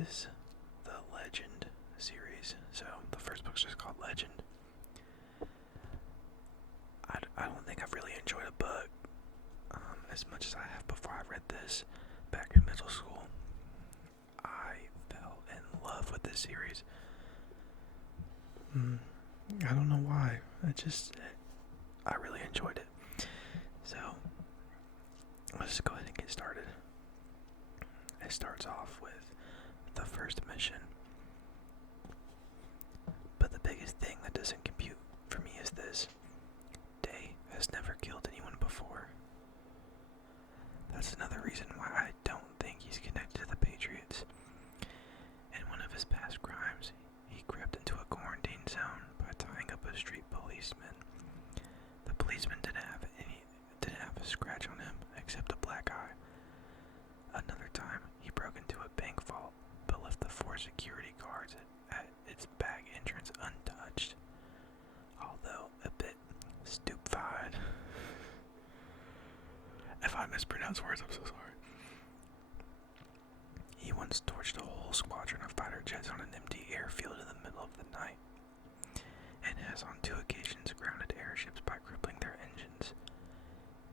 is the Legend series. So the first book's just called Legend. I don't think I've really enjoyed a book as much as I have before I read this back in middle school. I fell in love with this series. I don't know why. I really enjoyed it. So, let's go ahead and get started. It starts off with the first mission. But the biggest thing that doesn't compute for me is this. Day has never killed anyone before. That's another reason why I don't think he's connected to the Patriots. In one of his past crimes, he crept into a quarantine zone by tying up a street policeman. The policeman didn't have a scratch on him except a black eye. Another time, he broke into a bank vault but left the 4 security guards at its back entrance untouched. Although a bit stupefied. If I mispronounce words, I'm so sorry. He once torched a whole squadron of fighter jets on an empty airfield in the middle of the night, and has on 2 occasions grounded airships by crippling their engines.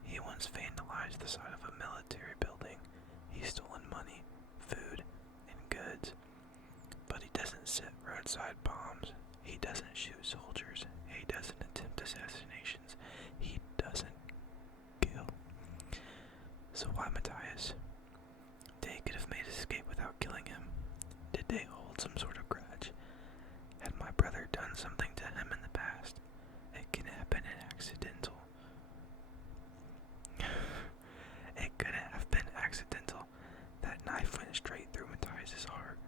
He once vandalized the side of a military building. He's stolen money, food, and goods. But he doesn't set roadside bombs. He doesn't shoot soldiers. He doesn't attempt assassinations. He doesn't kill. So why Matthias? Day could have made his escape without killing him. Did they hold some sort of grudge? Had my brother done something to him in the past? It can have been accidental. It couldn't have been accidental. That knife went straight through Matthias's heart.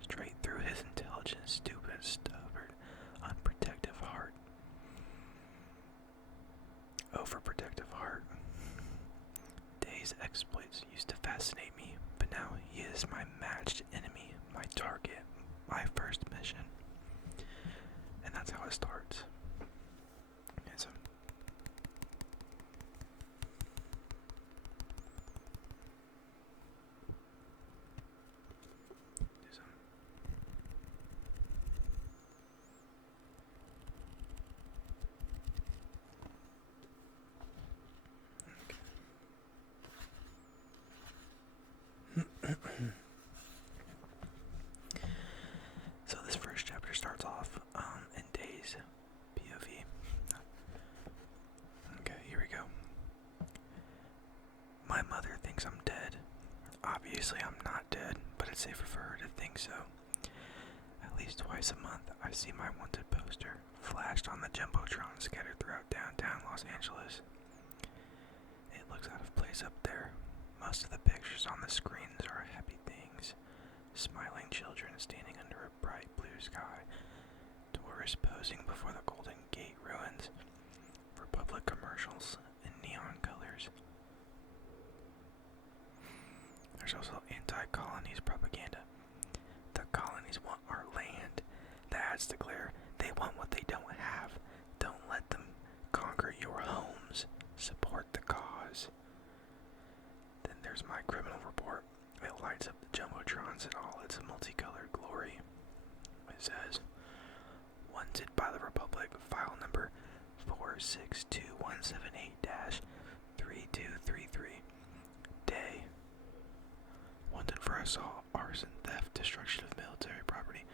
Straight through his intelligent, stupid, stubborn, unprotective heart. Overprotective heart. Day's exploits used to fascinate me, but now he is my matched enemy, my target, my first mission. And that's how it starts. It's So this first chapter starts off in Day's POV. Okay, here we go. My mother thinks I'm dead. Obviously I'm not dead, but it's safer for her to think so. At least twice a month I see my wanted poster flashed on the Jumbotron scattered throughout downtown Los Angeles. It looks out of place up there. Most of the pictures on the screens are happy things. Smiling children standing under a bright blue sky, tourists posing before the Golden Gate ruins, Republic commercials in neon colors. There's also anti-colonies propaganda. The colonies want our land. The ads declare they want what they don't have. Don't let them conquer your homes. Support the cause. Then there's my criminal report. It lights up the Jumbotrons in all its multicolored glory. It says, wanted by the Republic, file number 462178-3233. Day. Wanted for assault, arson, theft, destruction of military property,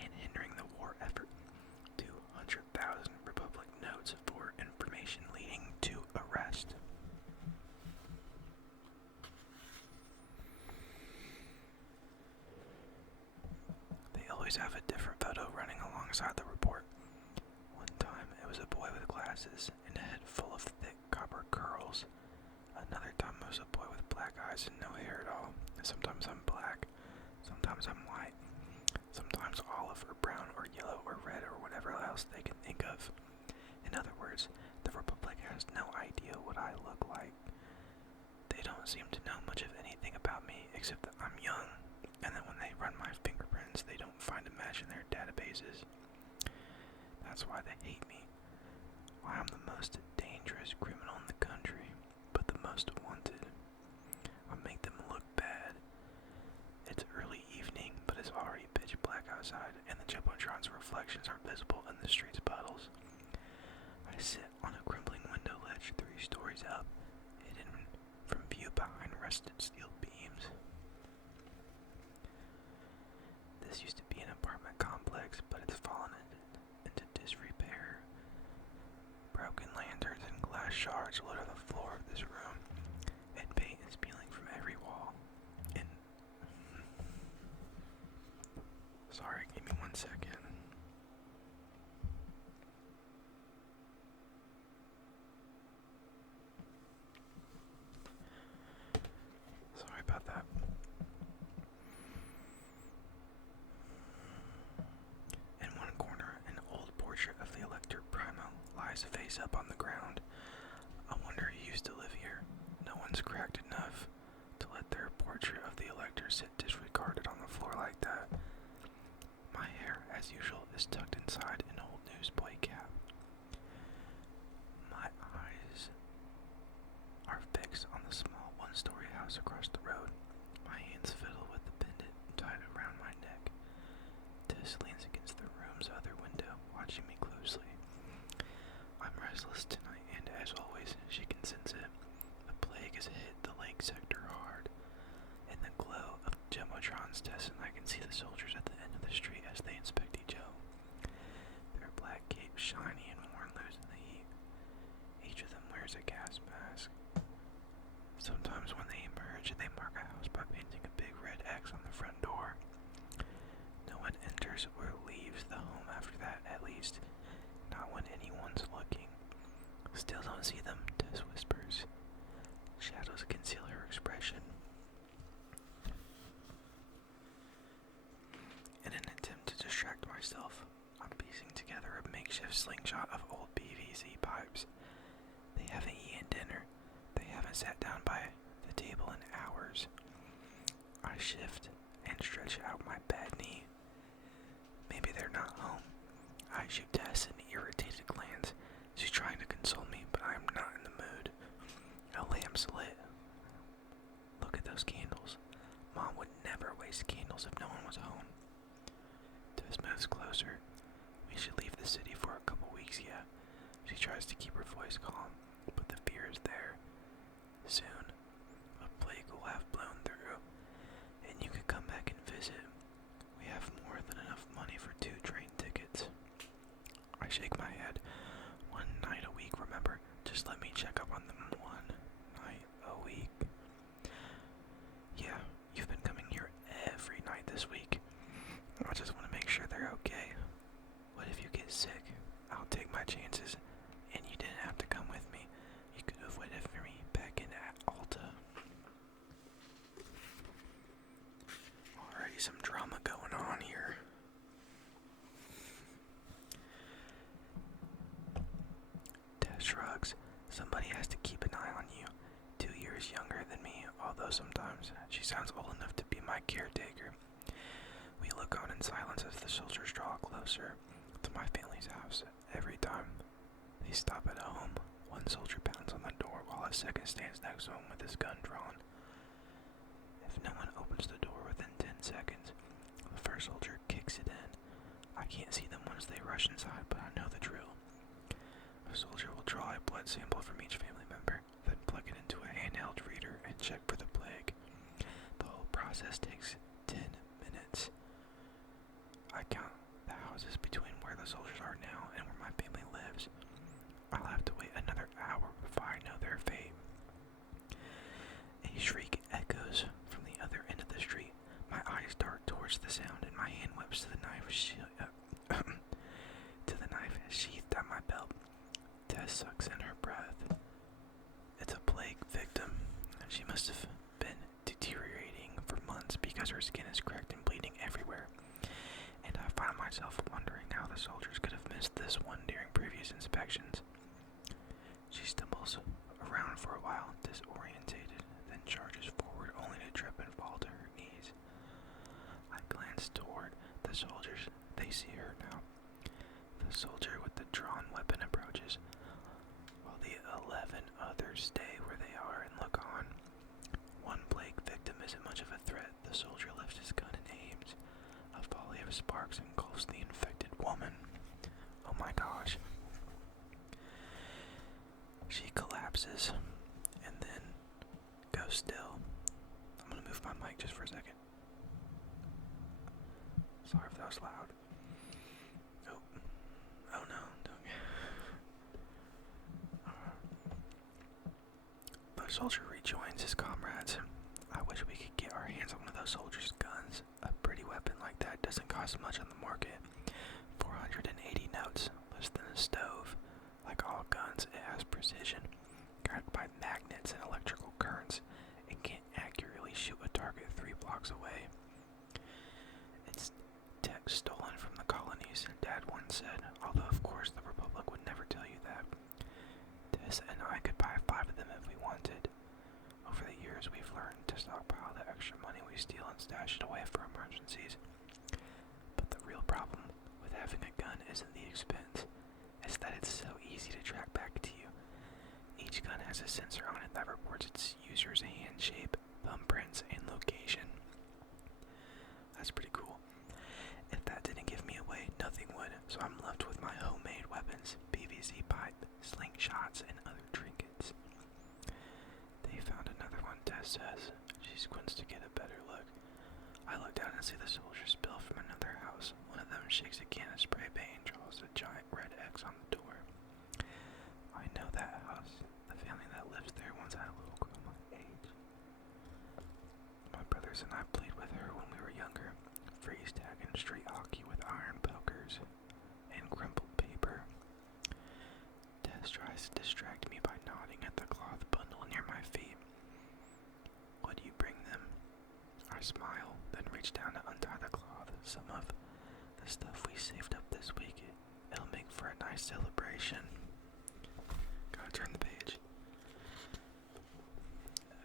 and hindering the war effort. 200,000 Republic notes for information leading to arrest. They always have a different photo running alongside the report. One time it was a boy with glasses and a head full of thick copper curls. Another time it was a boy with black eyes and no hair at all. Sometimes I'm black, sometimes I'm white, sometimes olive or brown or yellow or red or whatever else they can think of. In other words, the Republic has no idea what I look like. They don't seem to know much of anything about me except that I'm young, and that when they run my fingerprints they don't find a match in their databases. That's why they hate me. Why I'm the most dangerous criminal in the country, but the most wanted. I'll make them look bad. It's early evening outside, and the Jumbotron's reflections are visible in the street's puddles. I sit on a crumbling window ledge 3 stories up, hidden from view behind rusted steel beams. This used to be an apartment complex, but it's fallen into disrepair. Broken lanterns and glass shards litter the floor of this room, and paint is peeling from every wall. And sorry, give me 1 second. Sorry about that. In one corner, an old portrait of the Elector Primo lies face up on the ground. I wonder who used to live here. No one's cracked enough to let their portrait of the Elector sit disregarded on the floor like that. My hair, as usual, is tucked inside an old newsboy cap. My eyes are fixed on the small 1-story house across the road. My hands fiddle with the pendant tied around my neck. Tess leans against the room's other window, watching me closely. I'm restless tonight, and as always, she can sense it. The plague has hit the lake sector hard. In the glow of Jumbotrons, Tess and I can see the soldiers at the end of the street as they inspect each other. Their black capes shiny and worn loose in the heat. Each of them wears a gas mask. Sometimes when they emerge, they mark a house by painting a big red X on the front door. No one enters or leaves the home after that, at least not when anyone's looking. Still don't see them, Tess whispers. Shadows conceal her expression. In an attempt to distract myself, I'm piecing together a makeshift slingshot of old PVC pipes. They haven't eaten dinner. They haven't sat down by the table in hours. I shift and stretch out my bad knee. Maybe they're not home. I shoot Tess an irritated glance. She's trying to console me, but I am not in the mood. A lamp's lit. Look at those candles. Mom would never waste candles if no one was home. Tess moves closer. We should leave the city for a couple weeks yet. She tries to keep her voice calm, but the fear is there. Soon, a plague will have blown through, and you can come back and visit. We have more than enough money for 2 train tickets. I shake my head. 1 night a week, remember? Just let me check up on them 1 night a week. Yeah, you've been coming here every night this week. I just want to make sure they're okay. What if you get sick? I'll take my chances, and you didn't have to come with me. You could have waited for me back in Alta. Already some drama going on here. Tess shrugs. Somebody has to keep an eye on you. 2 years younger than me, although sometimes she sounds old enough to be my caretaker. We look on in silence as the soldiers draw closer to my family's house. Every time they stop at a home, 1 soldier pounds on the door while a second stands next to him with his gun drawn. If no one opens the door within 10 seconds, the first soldier kicks it in. I can't see them once they rush inside, but I know the drill. A soldier will draw a blood sample from each family member, then plug it into a handheld reader and check for the plague. The whole process takes 10 minutes. I count the houses between where the soldiers are now and where my family lives. I'll have to wait another hour before I know their fate. A shriek echoes from the other end of the street. My eyes dart towards the sound, and my hand whips to the knife sheathed at my belt. Tess sucks in her breath. It's a plague victim. She must have been deteriorating for months because her skin is cracked and bleeding everywhere. And I find myself wondering how the soldiers could have missed this one during previous inspections. She stumbles around for a while, disorientated, then charges forward only to trip and fall to her knees. I glance toward the soldiers. They see her now. The soldier with the drawn weapon approaches, while the 11 others stay where they are and look on. One plague victim isn't much of a threat. The soldier lifts his gun and aims. A volley of sparks pause, and then go still. I'm gonna move my mic just for a second. Sorry if that was loud. Oh no, don't. The soldier rejoins his comrades. I wish we could get our hands on one of those soldiers' guns. A pretty weapon like that doesn't cost much on the market. 480 notes, less than a stove. Like all guns, it has precision, guided by magnets and electrical currents. It can accurately shoot a target 3 blocks away. It's tech stolen from the colonies, Dad once said, although of course the Republic would never tell you that. Tess and I could buy 5 of them if we wanted. Over the years, we've learned to stockpile the extra money we steal and stash it away for emergencies. But the real problem with having a gun isn't the expense. It's that it's so easy to track back to you. Each gun has a sensor on it that reports its user's hand shape, thumbprints, and location. That's pretty cool. If that didn't give me away, nothing would, so I'm left with my homemade weapons, PVC pipe, slingshots, and other trinkets. They found another one, Tess says. She squints to get a better look. I look down and see the soldiers spill from another house. One of them shakes a can of spray paint and draws a giant red X on the door. I know that house. The family that lives there once had a little girl my age. My brothers and I played with her when we were younger. Freeze tag and street hockey with iron pokers and crumpled paper. Tess tries to distract me by nodding at the cloth bundle near my feet. Would you bring them? I smile, then reach down to untie the cloth. Some of the stuff we saved up this week. It'll make for a nice celebration. Gotta turn the page.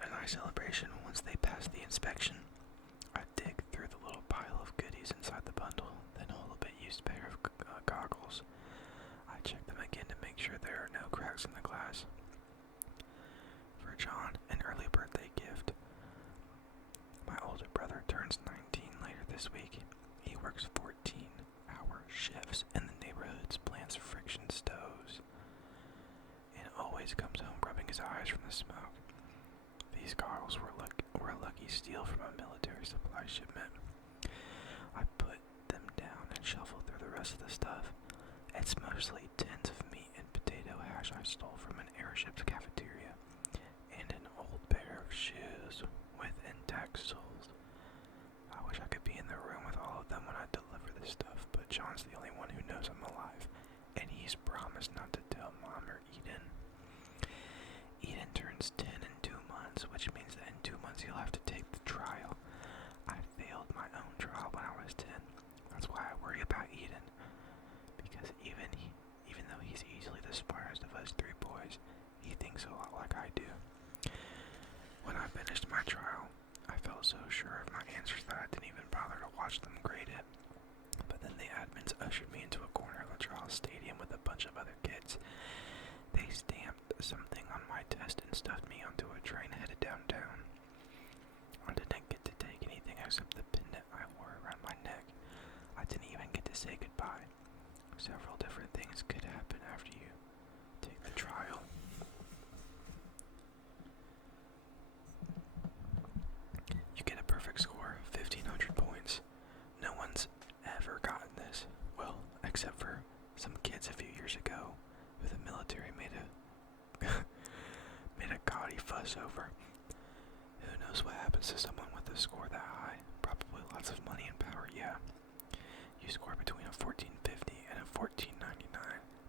A nice celebration once they pass the inspection. I dig through the little pile of goodies inside the bundle, then hold a bit used pair of goggles. I check them again to make sure there are no cracks in the glass. For John, an early birthday gift. My older brother turns 19 later this week. He works 14-hour shifts in the neighborhood's plants friction stoves, and always comes home rubbing his eyes from the smoke. These goggles were a lucky steal from a military supply shipment. I put them down and shuffle through the rest of the stuff. It's mostly tins of meat and potato hash I stole from an airship's cafeteria, and an old pair of shoes with intact soles. I wish I could be in the room with all of them when I deliver this stuff, but John's the only one who knows I'm alive, and he's promised not to tell Mom or Eden. Eden turns 10 in 2 months, which means that in 2 months he'll have to take the trial. I failed my own trial when I was 10. That's why I worry about Eden. Because even though he's easily the smartest of us 3 boys, he thinks a lot like I do. When I finished my trial, I felt so sure of my answers that I didn't even bother to watch them grade it. But then the admins ushered me into a corner of the trial stadium with a bunch of other kids. They stamped something on my test and stuffed me onto a train headed downtown. I didn't get to take anything except the pendant I wore around my neck. I didn't even get to say goodbye. Several different things could happen after you take the trial. You get a perfect score, 1,500 points. No one's ever gotten this. Well, except for some kids a few years ago who the military made a gaudy fuss over. Who knows what happens to someone with a score that high? Probably lots of money and power, yeah. You score between a 1450 and a 1499.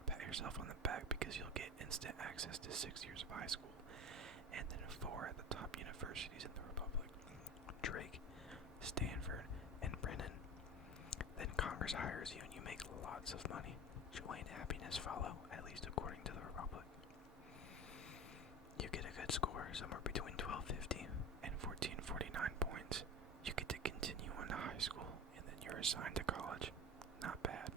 Pat yourself on the back because you'll get instant access to 6 years of high school, and then 4 at the top universities in the Republic. Drake, Stanford, and Brennan. Then Congress hires you and you make lots of money. Joy and happiness follow, at least according to the Republic. You get a good score, somewhere between 1250 and 1449 points. You get to continue on to high school, and then you're assigned to college. Not bad.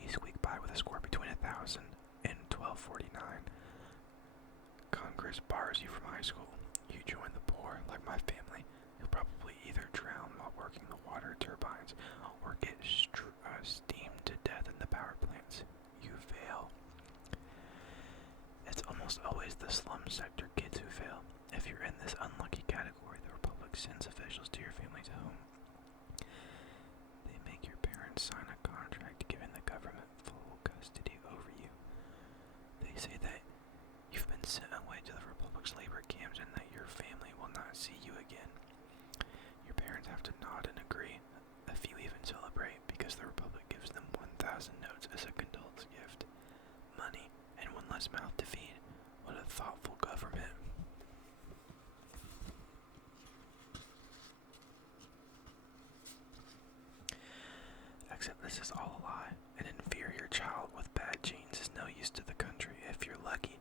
You squeak by with a score between 1,000 and 1249. Congress bars you from high school. You join the poor, like my family. You'll probably either drown while working the water turbines or get steamed to death in the power plants. You fail. It's It's almost always the slum sector kids who fail. If you're in this unlucky category, the Republic sends officials to your family's home. They make your parents sign a contract giving the government full custody over you. They say that you've been sent away to the Republic's labor camps and that your family will not see you again. Your parents have to nod and agree. A few even celebrate because the Republic gives them 1,000 notes as a condolence gift. Money and one less mouth to feed. What a thoughtful government. Except this is all a lie. An inferior child with bad genes is no use to the country. If you're lucky,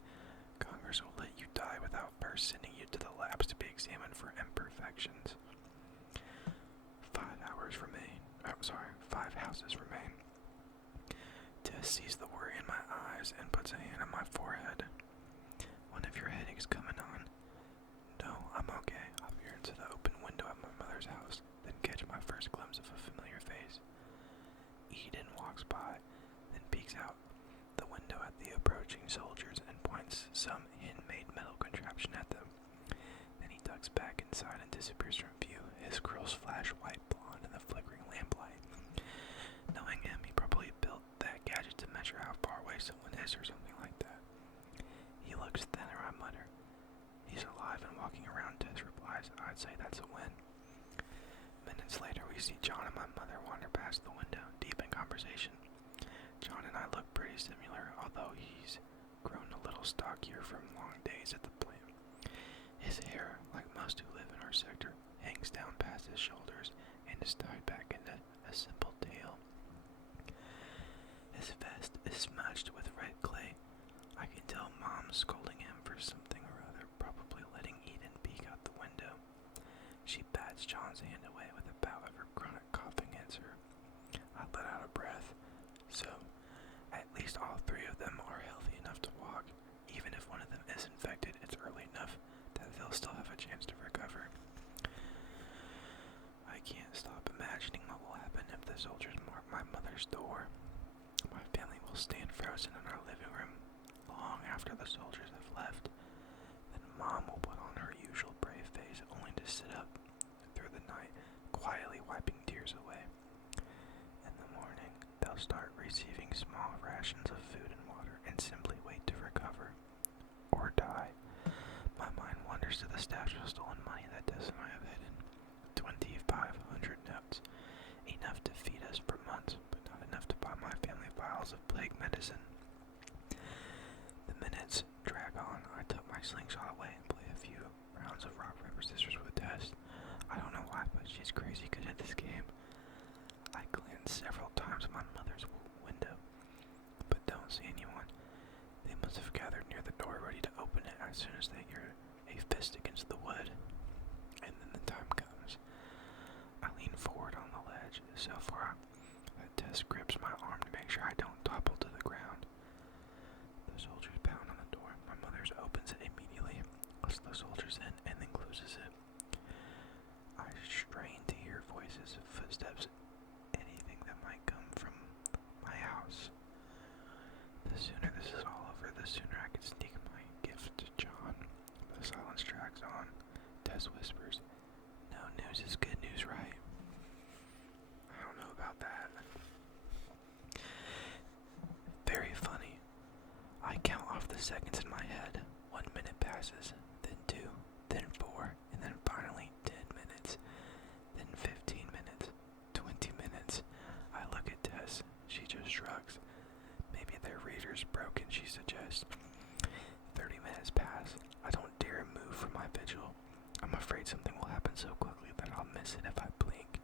Congress will let you die without first sending you to the labs to be examined for imperfections. 5 houses remain. Tess sees the worry in my eyes and puts a hand on my forehead. One of your headaches coming on? No, I'm okay. I'll peer into the open window at my mother's house, then catch my first glimpse of a familiar face. Eden walks by, then peeks out the window at the approaching soldiers and points some handmade metal contraption at them. Then he ducks back inside and disappears from view. His curls flash white blonde in the flickering lamplight. Knowing him, he probably built that gadget to measure how far away someone is or something like that. He looks thinner, I mutter. He's alive and walking around. Tess replies, I'd say that's a win. Minutes later, we see John and my mother wander past the window, deep in conversation. John and I look pretty similar, although he's grown a little stockier from long days at the plant. His hair, like most who live in our sector, hangs down past his shoulders and is tied back into a simple tail. His vest is smudged with red clay. I can tell Mom's scolding him for something or other, probably letting Eden peek out the window. She bats John's hand away with a bout of her chronic coughing answer. I let out a breath. So, at least all 3 of them are healthy enough to walk. Even if one of them is infected, it's early enough that they'll still have a chance to recover. I can't stop imagining what will happen if the soldiers mark my mother's door. My family will stand frozen in our living room long after the soldiers have left. Then Mom will put on her usual brave face, only to sit up through the night, quietly wiping tears away. In the morning, they'll start receiving small rations of food and water and simply wait to recover. Or die. My mind wanders to the stash of stolen money that Des and I have hidden. 2,500 notes. Enough to feed us for months, but not enough to buy my family vials of plague medicine. The minutes drag on. I tuck my slingshot away and play a few rounds of rock, paper, scissors with Tess. I don't know why, but she's crazy good at this game. I glance several times at my mother's window, but don't see anyone. They must have gathered near the door ready to open it as soon as they hear a fist against the wood. And then the time comes. I lean forward on the ledge, so far that Tess grips my arm to make sure I don't topple to the ground. The soldiers pound on the door. My mother opens it immediately, lets the soldiers in, and then closes it. I strain to hear voices, footsteps, anything that might come from my house. The sooner this is all over, the sooner I can sneak my gift to John. The silence drags on. Tess whispers, no news is good news, right? I don't know about that. Very funny. I count off the seconds in my head. 1 minute passes, then 2, then 4, and then finally 10 minutes, then 15 minutes, 20 minutes. I look at Tess. She just shrugs. Maybe their reader's broken, she suggests. 30 minutes pass. I don't dare move from my vigil. I'm afraid something will happen so quickly that I'll miss it if I blink.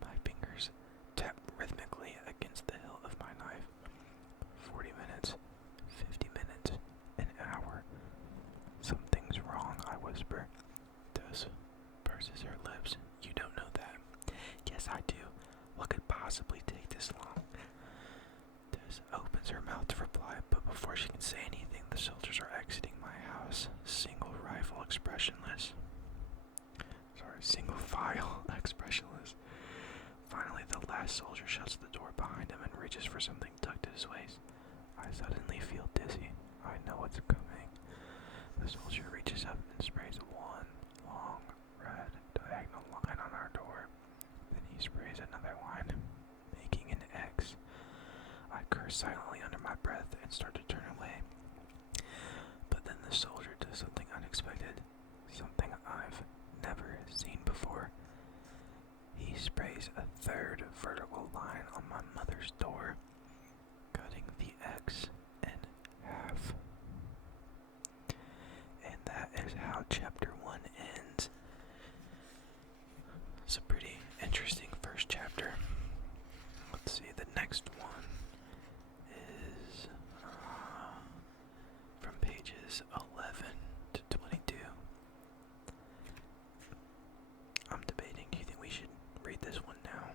My fingers tap rhythmically against the hilt of my knife. 40 minutes, 50 minutes, an hour. Something's wrong, I whisper. Tess purses her lips. You don't know that. Yes, I do. What could possibly take this long? Tess opens her mouth to reply, but before she can say anything, the soldiers are exiting my house, single file, expressionless. Finally, the last soldier shuts the door behind him and reaches for something tucked in his waist. I suddenly feel dizzy. I know what's coming. The soldier reaches up and sprays one long, red, diagonal line on our door. Then he sprays another line, making an X. I curse silently under my breath and start to turn away. But then the soldier does something unexpected, something I've never seen before. He sprays a third vertical line on my mother's door, cutting the X in half. And that is how chapter 1 ends. It's a pretty interesting first chapter. Let's see, the next one is from pages 11 to 22. I'm debating, do you think we should read this one now?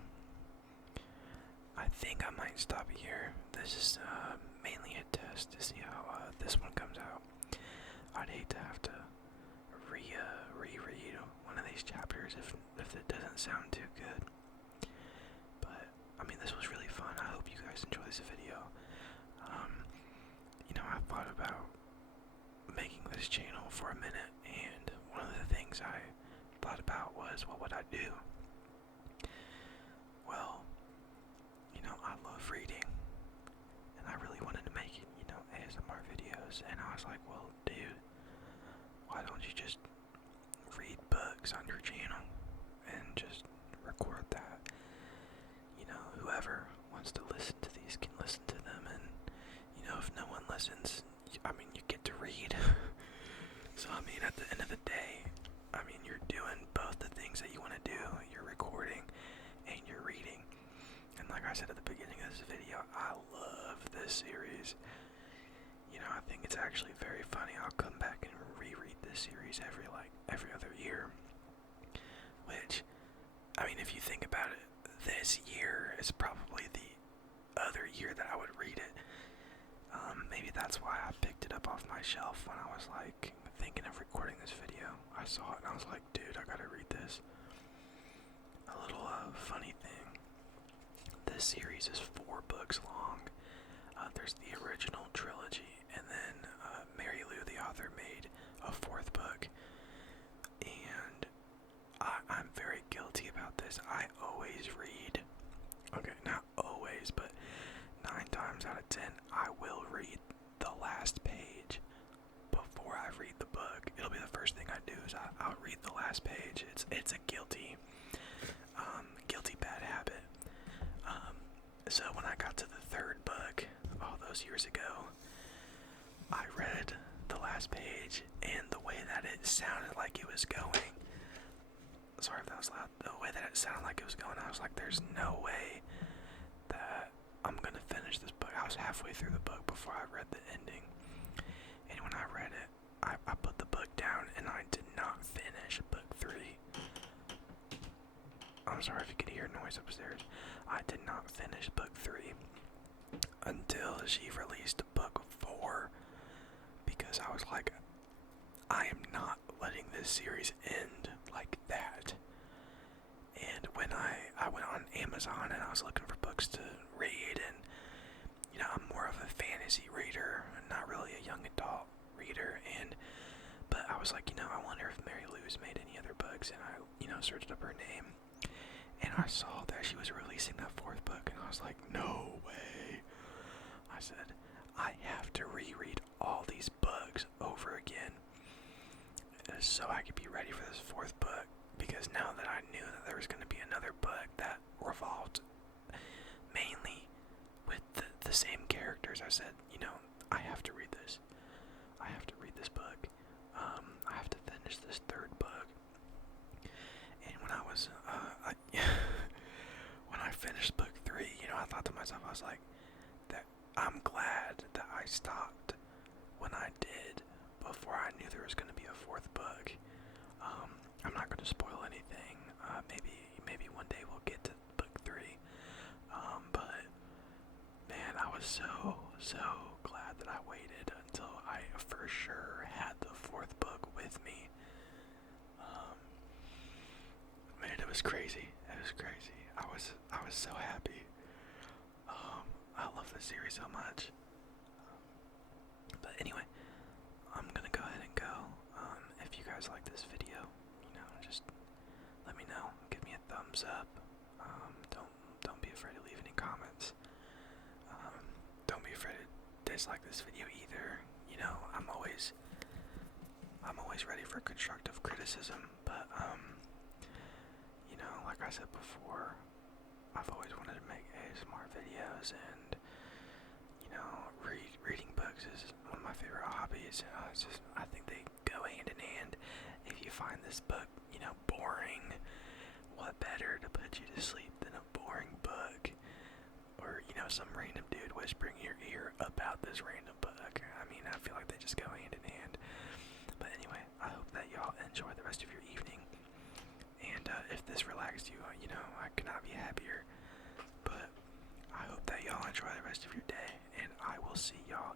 I think I might stop here. This is mainly a test to see how this one comes out. I'd hate to have to reread one of these chapters if it doesn't sound too good. But I mean, this was really fun. I hope you guys enjoy this video. I thought about making this channel for a minute, and one of the things I thought about was, what would I do? Well, I love reading, and I really wanted to make, ASMR videos, and I was like, well, dude, why don't you just read books on your channel and just record that? Whoever wants to listen to these can listen to them, and, if no one listens, you get to read. So, at the end of the day, you're doing both the things that you want to do. You're recording and you're reading. And like I said at the beginning of this video, I love this series. I think it's actually very funny. I'll come back and reread this series every other year. Which, if you think about it, this year is probably the other year that I would read it. Maybe that's why I picked it up off my shelf when I was thinking of recording this video. I saw it and I was like, dude, I gotta read this. A little funny thing. This series is 4 books long. There's the original trilogy, and then Mary Lou, the author, made a 4th book. And I'm very guilty about this. I always read. Okay, not always, but 9 times out of 10, I will read the last page before I read the book. It'll be the first thing I do is I'll read the last page. It's a guilty bad habit. So when I got to the 3rd book, all those years ago, I read the last page, and the way that it sounded like it was going, sorry if that was loud, the way that it sounded like it was going, I was like, there's no way that I'm gonna finish this book. I was halfway through the book before I read the ending, and when I read it, I put the book down, and I did not finish book 3. I'm sorry if you could hear noise upstairs. I did not finish book 3 until she released book 4, because I was like, I am not letting this series end like that. And when I went on Amazon and I was looking for books to read, and I'm more of a fantasy reader, not really a young adult reader, but I was like, I wonder if Mary Lou's made any other books, and I searched up her name, and I saw that she was releasing that 4th book, and I was like, no way. I said, I have to reread all these books over again so I could be ready for this 4th book, because now that I knew that there was going to be another book that revolved mainly with the same characters, I said, I have to read this. I have to read this book. I have to finish this 3rd book. And when I was, when I finished book 3, I thought to myself, I was like, that I'm glad that I stopped when I did before I knew there was going to be a 4th book. I'm not going to spoil anything. Maybe one day we'll get to book 3. But man, I was so glad that I waited until I for sure had the 4th book with me. Man, it was crazy. It was crazy. I was so happy. I love this series so much. But But anyway, I'm gonna go ahead and go. If you guys like this video, just let me know. Give me a thumbs up. Don't be afraid to leave any comments. Don't be afraid to dislike this video either. I'm always ready for constructive criticism. But like I said before, I've always wanted to make ASMR videos, and reading books is one of my favorite hobbies. I think they go hand in hand. If you find this book, boring, what better to put you to sleep than a boring book? Or, some random dude whispering in your ear about this random book. I mean, I feel like they just go hand in hand. But anyway, I hope that y'all enjoy the rest of your evening. And if this relaxed you, I could not be happier. But I hope that y'all enjoy the rest of your day. And I will see y'all